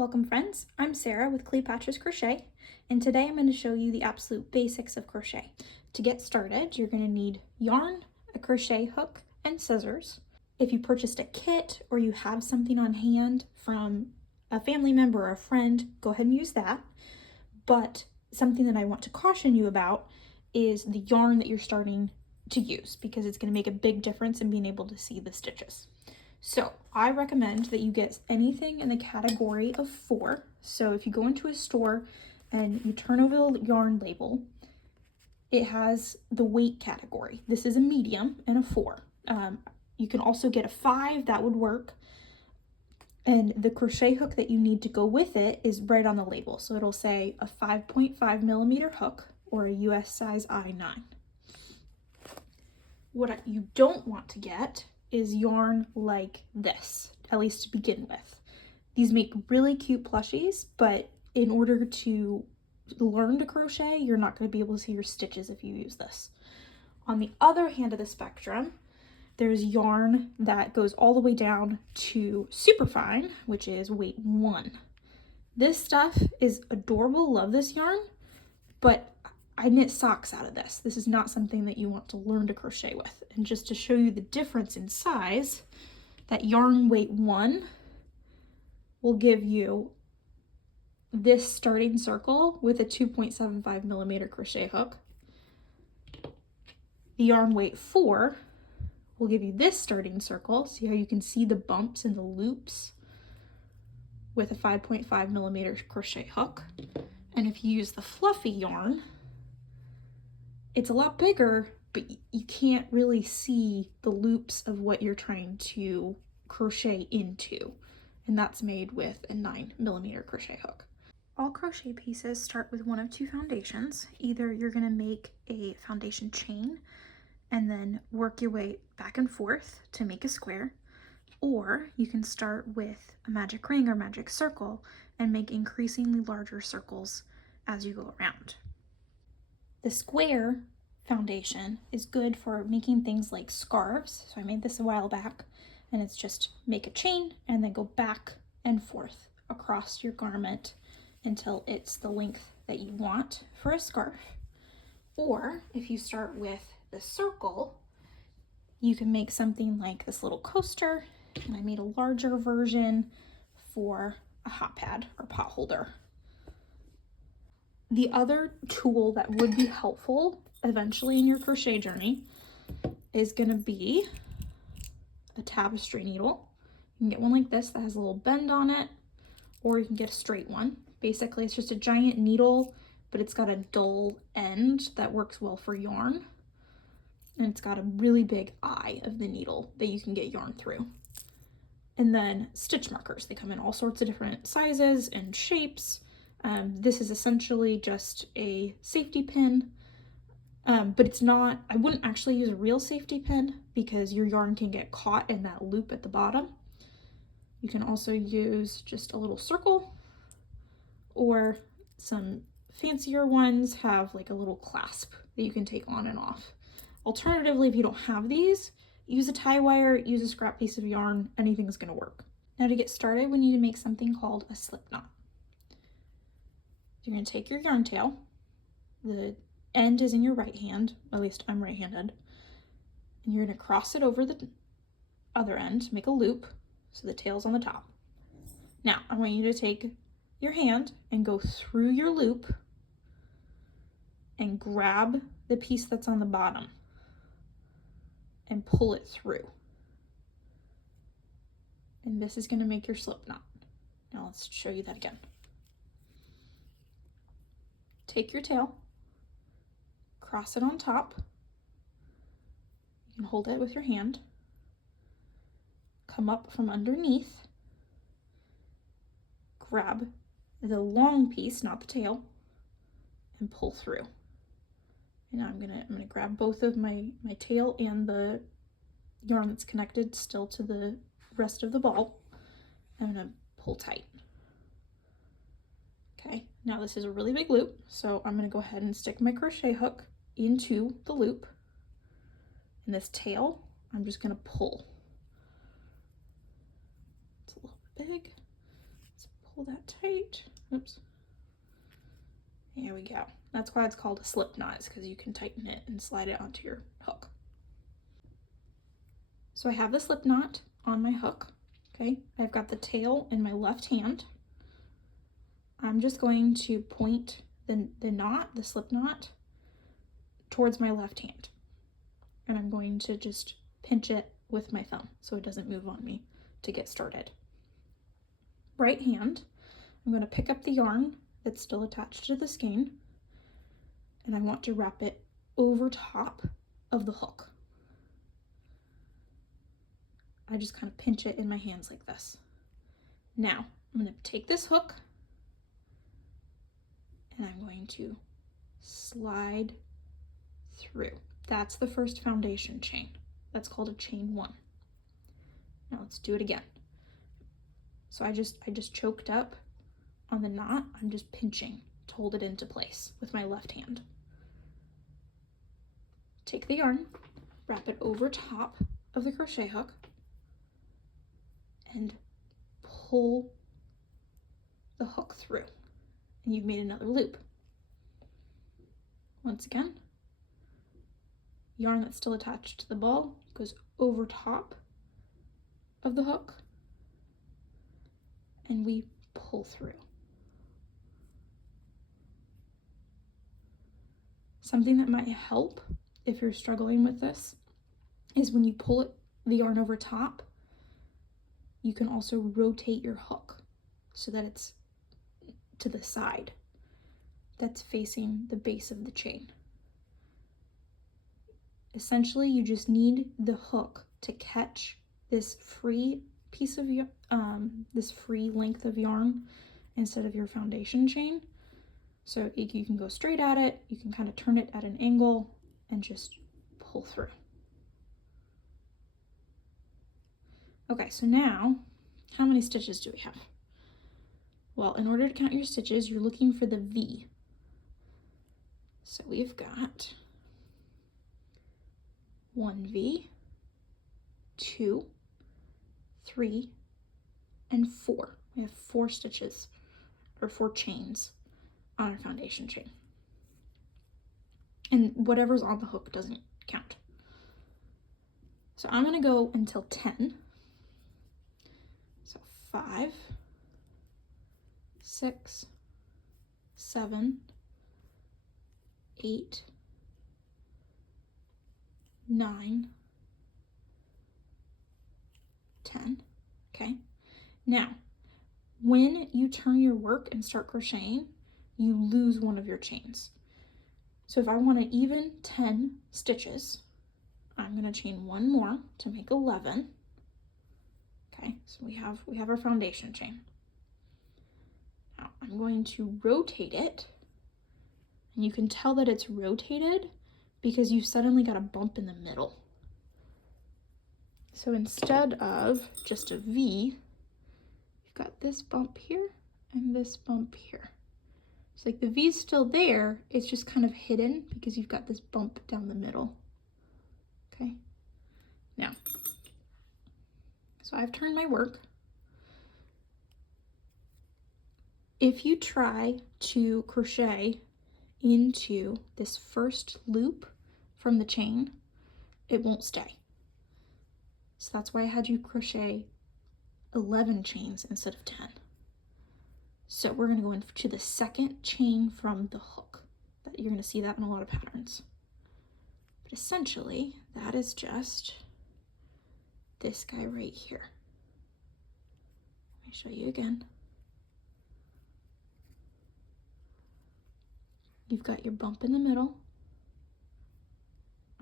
Welcome friends, I'm Sarah with Cleopatra's Crochet, and today I'm going to show you the absolute basics of crochet. To get started, you're going to need yarn, a crochet hook, and scissors. If you purchased a kit or you have something on hand from a family member or a friend, go ahead and use that. But something that I want to caution you about is the yarn that you're starting to use, because it's going to make a big difference in being able to see the stitches. So I recommend that you get anything in the category of 4. So if you go into a store and you turn over the yarn label, it has the weight category. This is a medium and a 4. You can also get a 5, that would work. And the crochet hook that you need to go with it is right on the label. So it'll say a 5.5 millimeter hook or a US size I9. What you don't want to get is yarn like this, at least to begin with. These make really cute plushies, but in order to learn to crochet, you're not going to be able to see your stitches if you use this. On the other hand of the spectrum, there's yarn that goes all the way down to superfine, which is weight 1. This stuff is adorable, love this yarn, but I knit socks out of this. This is not something that you want to learn to crochet with. And just to show you the difference in size, that yarn weight 1 will give you this starting circle with a 2.75 millimeter crochet hook. The yarn weight 4 will give you this starting circle. See how you can see the bumps and the loops with a 5.5 millimeter crochet hook. And if you use the fluffy yarn, it's a lot bigger, but you can't really see the loops of what you're trying to crochet into. And that's made with a 9 millimeter crochet hook. All crochet pieces start with one of 2 foundations. Either you're going to make a foundation chain and then work your way back and forth to make a square, or you can start with a magic ring or magic circle and make increasingly larger circles as you go around. The square foundation is good for making things like scarves. So I made this a while back, and it's just make a chain and then go back and forth across your garment until it's the length that you want for a scarf. Or if you start with the circle, you can make something like this little coaster, and I made a larger version for a hot pad or pot holder. The other tool that would be helpful eventually in your crochet journey is going to be a tapestry needle. You can get one like this that has a little bend on it, or you can get a straight one. Basically, it's just a giant needle, but it's got a dull end that works well for yarn. And it's got a really big eye of the needle that you can get yarn through. And then stitch markers. They come in all sorts of different sizes and shapes. This is essentially just a safety pin, but it's not, I wouldn't actually use a real safety pin because your yarn can get caught in that loop at the bottom. You can also use just a little circle, or some fancier ones have like a little clasp that you can take on and off. Alternatively, if you don't have these, use a tie wire, use a scrap piece of yarn, anything's gonna work. Now to get started, we need to make something called a slip knot. You're going to take your yarn tail, the end is in your right hand, at least I'm right-handed, and you're going to cross it over the other end, make a loop, so the tail's on the top. Now, I want you to take your hand and go through your loop and grab the piece that's on the bottom and pull it through. And this is going to make your slip knot. Now let's show you that again. Take your tail, cross it on top, you can hold it with your hand, come up from underneath, grab the long piece, not the tail, and pull through. And now I'm gonna grab both of my tail and the yarn that's connected still to the rest of the ball. I'm gonna pull tight. Okay, now this is a really big loop, so I'm going to go ahead and stick my crochet hook into the loop. And this tail, I'm just going to pull. It's a little big. Let's pull pull that tight. Oops. There we go. That's why it's called a slip knot, is because you can tighten it and slide it onto your hook. So I have the slip knot on my hook, okay? I've got the tail in my left hand. I'm just going to point the knot, the slip knot, towards my left hand. And I'm going to just pinch it with my thumb so it doesn't move on me to get started. Right hand, I'm going to pick up the yarn that's still attached to the skein, and I want to wrap it over top of the hook. I just kind of pinch it in my hands like this. Now, I'm going to take this hook and I'm going to slide through. That's the first foundation chain. That's called a chain 1. Now let's do it again. So I just choked up on the knot. I'm just pinching to hold it into place with my left hand. Take the yarn, wrap it over top of the crochet hook, and pull the hook through, and you've made another loop. Once again, yarn that's still attached to the ball goes over top of the hook, and we pull through. Something that might help if you're struggling with this is when you pull the yarn over top, you can also rotate your hook so that it's to the side that's facing the base of the chain. Essentially, you just need the hook to catch this free piece of this free length of yarn instead of your foundation chain. So you can go straight at it, you can kind of turn it at an angle and just pull through. Okay, so now, how many stitches do we have? Well, in order to count your stitches, you're looking for the V. So we've got 1 V, 2, 3, and 4. We have 4 stitches, or 4 chains on our foundation chain. And whatever's on the hook doesn't count. So I'm going to go until 10. So 5, 6, 7, 8, 9, 10. Okay. Now, when you turn your work and start crocheting, you lose one of your chains. So if I want an even 10 stitches, I'm going to chain 1 more to make 11. Okay, so we have our foundation chain. Now I'm going to rotate it, and you can tell that it's rotated because you've suddenly got a bump in the middle. So instead of just a V, you've got this bump here and this bump here. So like the V's still there, it's just kind of hidden because you've got this bump down the middle. Okay, now, so I've turned my work. If you try to crochet into this first loop from the chain, it won't stay. So that's why I had you crochet 11 chains instead of 10. So we're going to go into the second chain from the hook. You're going to see that in a lot of patterns. But essentially, that is just this guy right here. Let me show you again. You've got your bump in the middle.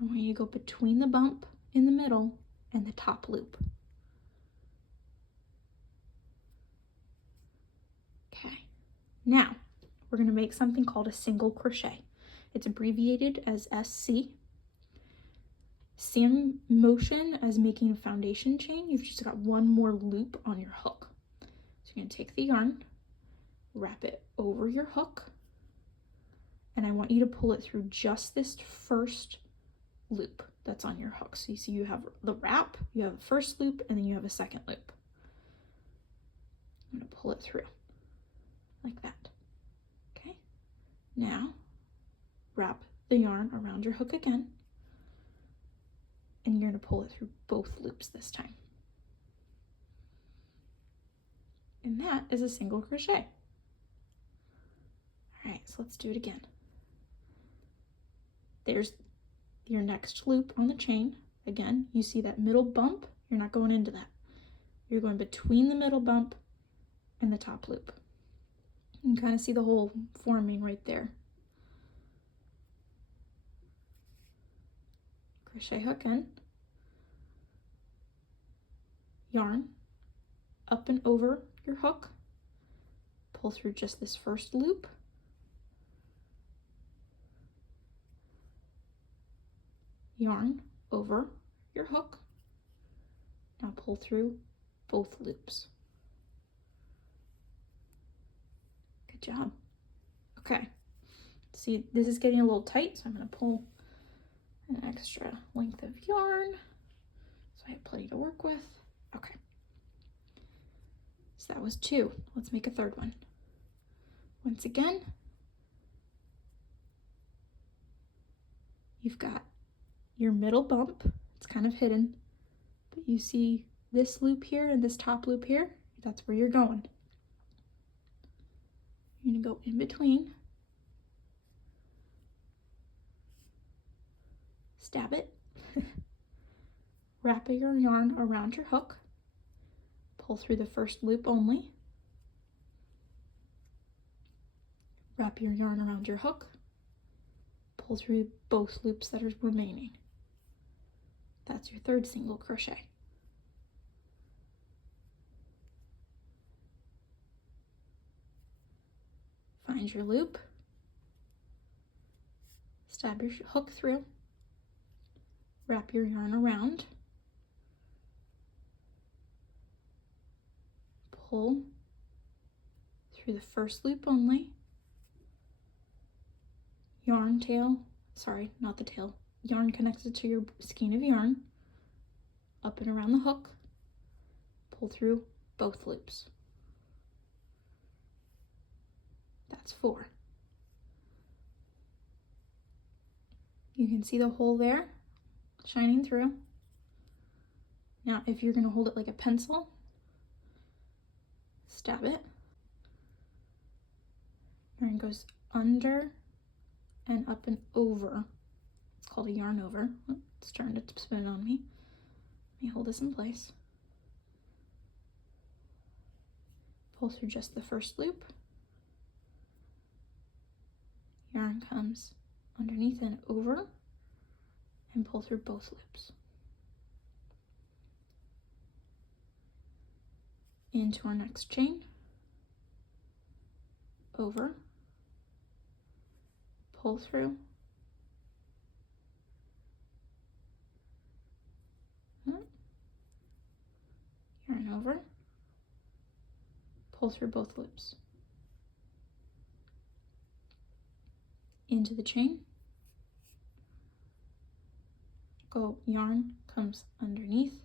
I want you to go between the bump in the middle and the top loop. Okay, now we're going to make something called a single crochet. It's abbreviated as SC. Same motion as making a foundation chain, you've just got 1 more loop on your hook. So you're going to take the yarn, wrap it over your hook, and I want you to pull it through just this first loop that's on your hook. So you see you have the wrap, you have the first loop, and then you have a second loop. I'm going to pull it through. Now, wrap the yarn around your hook again, and you're going to pull it through both loops this time. And that is a single crochet. All right, so let's do it again. There's your next loop on the chain. Again, you see that middle bump, you're not going into that. You're going between the middle bump and the top loop. You can kind of see the hole forming right there. Crochet hook in, yarn up and over your hook, pull through just this first loop, yarn over your hook, now pull through both loops. Good job. Okay, see, this is getting a little tight, so I'm going to pull an extra length of yarn so I have plenty to work with. Okay, so that was 2. Let's make a third one. Once again, you've got your middle bump. It's kind of hidden, but you see this loop here and this top loop here. That's where you're going. You're going to go in between, stab it, wrap your yarn around your hook, pull through the first loop only, wrap your yarn around your hook, pull through both loops that are remaining. That's your third single crochet. Find your loop, stab your hook through, wrap your yarn around, pull through the first loop only, yarn tail, sorry, not the tail, yarn connected to your skein of yarn, up and around the hook, pull through both loops. That's 4. You can see the hole there shining through. Now, if you're going to hold it like a pencil, stab it. Yarn goes under and up and over. It's called a yarn over. Oh, it's starting to spin on me. Let me hold this in place. Pull through just the first loop. Yarn comes underneath and over, and pull through both loops. Into our next chain, over, pull through, yarn over, pull through both loops. Into the chain, go yarn comes underneath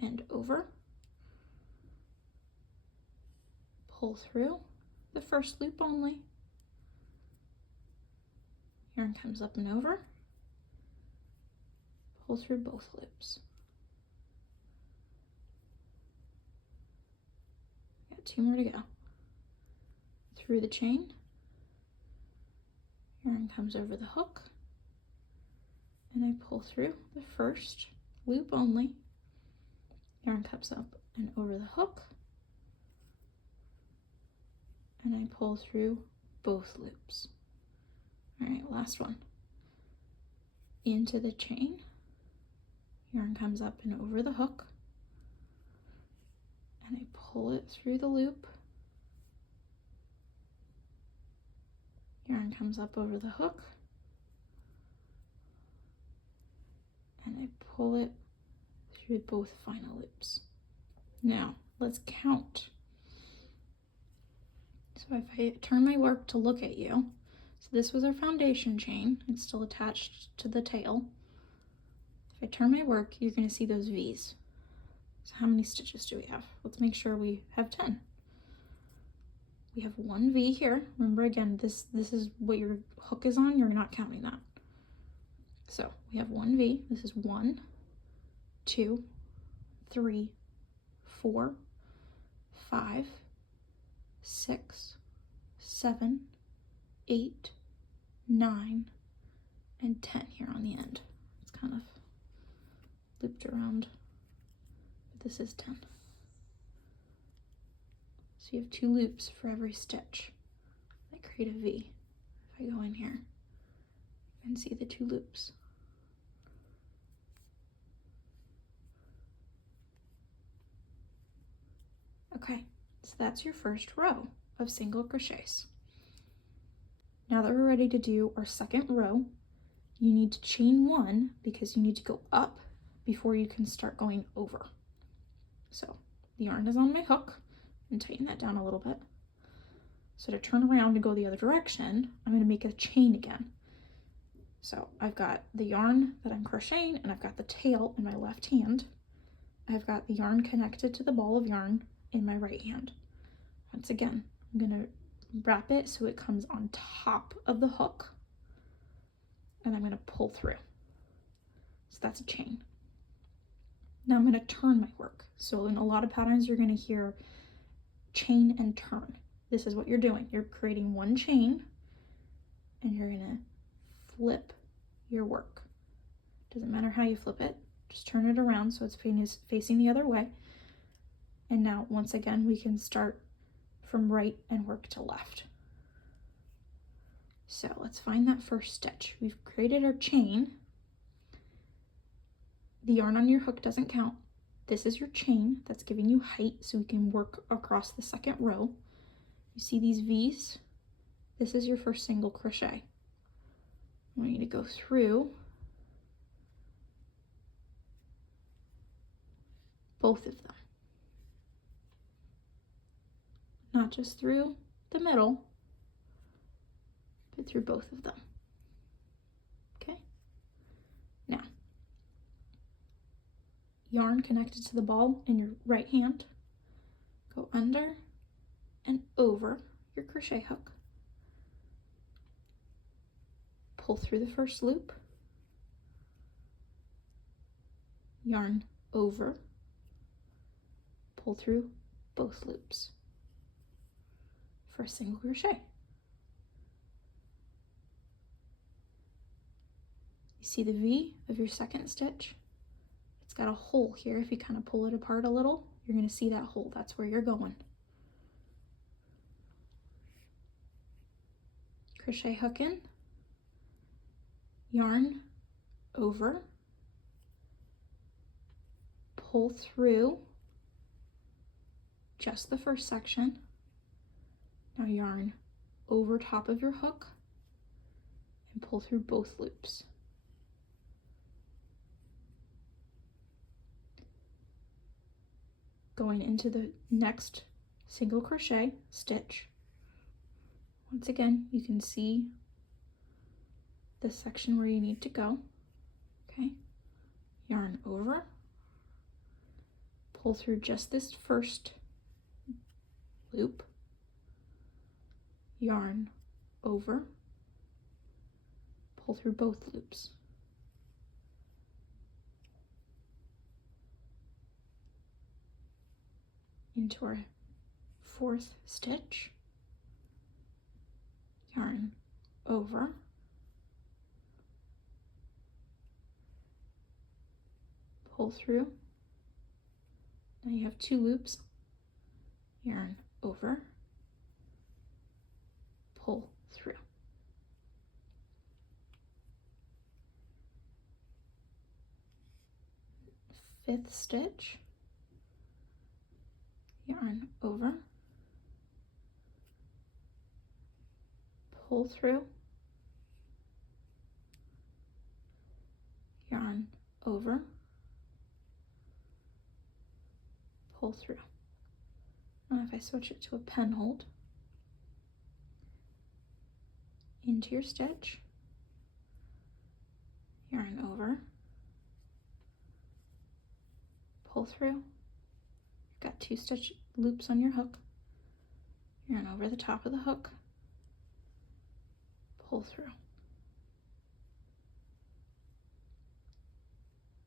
and over, pull through the first loop only, yarn comes up and over, pull through both loops. Got 2 more to go. Through the chain, yarn comes over the hook, and I pull through the first loop only, yarn comes up and over the hook, and I pull through both loops. All right, last one. Into the chain, yarn comes up and over the hook, and I pull it through the loop, yarn comes up over the hook, and I pull it through both final loops. Now, let's count. So if I turn my work to look at you, so this was our foundation chain, it's still attached to the tail. If I turn my work, you're going to see those V's. So how many stitches do we have? Let's make sure we have 10. we have one V here. Remember again, this is what your hook is on, you're not counting that. So we have one V, this is 1, 2, 3, 4, 5, 6, 7, 8, 9, and 10 here on the end. It's kind of looped around, but this is 10. So you have 2 loops for every stitch that create a V. If I go in here, you can see the 2 loops. Okay, so that's your first row of single crochets. Now that we're ready to do our second row, you need to chain 1 because you need to go up before you can start going over. So the yarn is on my hook, and tighten that down a little bit. So to turn around and go the other direction, I'm going to make a chain again. So I've got the yarn that I'm crocheting, and I've got the tail in my left hand. I've got the yarn connected to the ball of yarn in my right hand. Once again, I'm going to wrap it so it comes on top of the hook, and I'm going to pull through. So that's a chain. Now I'm going to turn my work. So in a lot of patterns, you're going to hear chain and turn. This is what you're doing. You're creating one chain, and you're going to flip your work. Doesn't matter how you flip it, just turn it around so it's facing the other way. And now, once again, we can start from right and work to left. So let's find that first stitch. We've created our chain. The yarn on your hook doesn't count. This is your chain that's giving you height so we can work across the second row. You see these V's? This is your first single crochet. I want you to go through both of them. Not just through the middle, but through both of them. Okay? Now, yarn connected to the ball in your right hand. Go under and over your crochet hook. Pull through the first loop. Yarn over. Pull through both loops for a single crochet. You see the V of your second stitch? It's got a hole here. If you kind of pull it apart a little, you're going to see that hole. That's where you're going. Crochet hook in, yarn over, pull through just the first section. Now yarn over top of your hook and pull through both loops. Going into the next single crochet stitch. Once again, you can see the section where you need to go. Okay, yarn over, pull through just this first loop, yarn over, pull through both loops. Into our fourth stitch, yarn over, pull through. Now you have 2 loops, yarn over, pull through. Fifth stitch, yarn over, pull through, yarn over, pull through. Now if I switch it to a pen hold, into your stitch, yarn over, pull through. You've got 2 stitch loops on your hook, yarn over the top of the hook, pull through,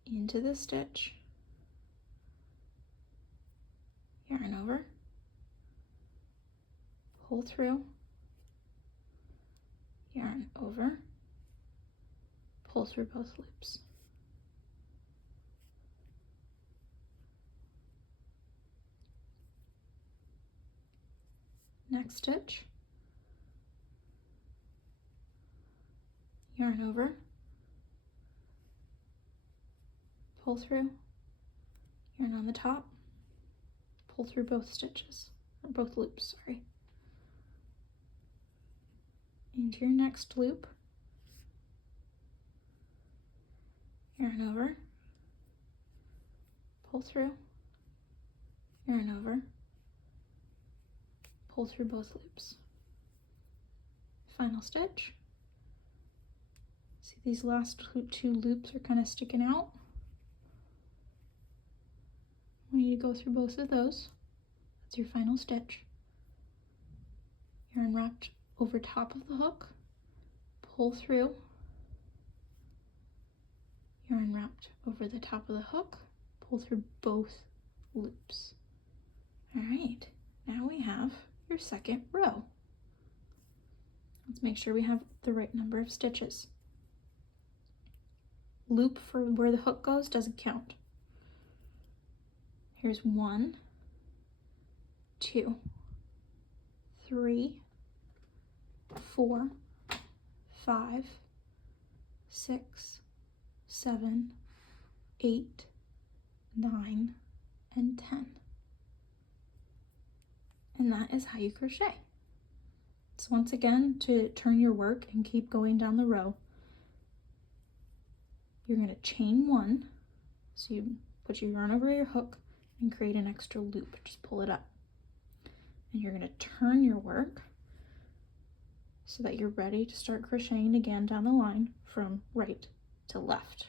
into the stitch, yarn over, pull through, yarn over, pull through both loops. Next stitch, yarn over, pull through, yarn on the top, pull through both stitches, or both loops, sorry. Into your next loop, yarn over, pull through, yarn over, pull through both loops. Final stitch. See, these last two loops are kind of sticking out. We need to go through both of those. That's your final stitch. Yarn wrapped over top of the hook, pull through, yarn wrapped over the top of the hook, pull through both loops. All right, now we have your second row. Let's make sure we have the right number of stitches. Loop for where the hook goes doesn't count. Here's 1, 2, 3, 4, 5, 6, 7, 8, 9, and 10. And that is how you crochet. So once again, to turn your work and keep going down the row, you're going to chain 1. So you put your yarn over your hook and create an extra loop. Just pull it up. And you're going to turn your work so that you're ready to start crocheting again down the line from right to left.